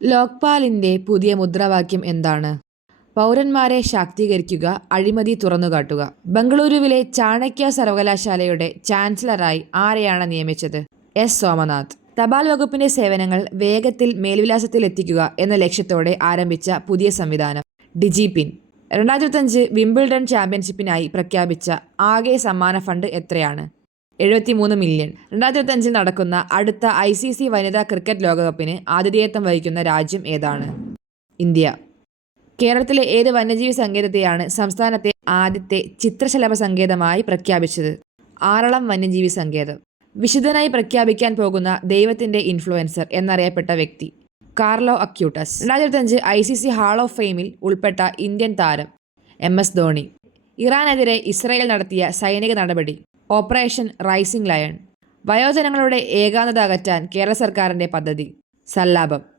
ലോക്പാലിന്റെ പുതിയ മുദ്രാവാക്യം എന്താണ്? പൗരന്മാരെ ശാക്തീകരിക്കുക, അഴിമതി തുറന്നുകാട്ടുക. ബംഗളൂരുവിലെ ചാണക്യ സർവകലാശാലയുടെ ചാൻസലറായി ആരെയാണ് നിയമിച്ചത്? എസ് സോമനാഥ്. തപാൽ വകുപ്പിന്റെ സേവനങ്ങൾ വേഗത്തിൽ മേൽവിലാസത്തിൽ എത്തിക്കുക എന്ന ലക്ഷ്യത്തോടെ ആരംഭിച്ച പുതിയ സംവിധാനം ഡിജിപിൻ. 2025 വിംബിൾഡൺ ചാമ്പ്യൻഷിപ്പിനായി പ്രഖ്യാപിച്ച ആകെ സമ്മാന ഫണ്ട് എത്രയാണ്? 73 മില്യൺ. 2025 നടക്കുന്ന അടുത്ത ICC വനിതാ ക്രിക്കറ്റ് ലോകകപ്പിന് ആതിഥേയത്വം വഹിക്കുന്ന രാജ്യം ഏതാണ്? ഇന്ത്യ. കേരളത്തിലെ ഏത് വന്യജീവി സങ്കേതത്തെയാണ് സംസ്ഥാനത്തെ ആദ്യത്തെ ചിത്രശലഭ സങ്കേതമായി പ്രഖ്യാപിച്ചത്? ആറളം വന്യജീവി സങ്കേതം. വിശുദ്ധനായി പ്രഖ്യാപിക്കാൻ പോകുന്ന ദൈവത്തിന്റെ ഇൻഫ്ലുവൻസർ എന്നറിയപ്പെട്ട വ്യക്തി കാർലോ അക്യൂട്ടസ്. 2025 ICC ഹാൾ ഓഫ് ഫെയിമിൽ ഉൾപ്പെട്ട ഇന്ത്യൻ താരം MS ധോണി. ഇറാനെതിരെ ഇസ്രായേൽ നടത്തിയ സൈനിക നടപടി ഓപ്പറേഷൻ റൈസിംഗ് ലയൺ. വയോജനങ്ങളുടെ ഏകാന്തത അകറ്റാൻ കേരള സർക്കാരിന്റെ പദ്ധതി സല്ലാപം.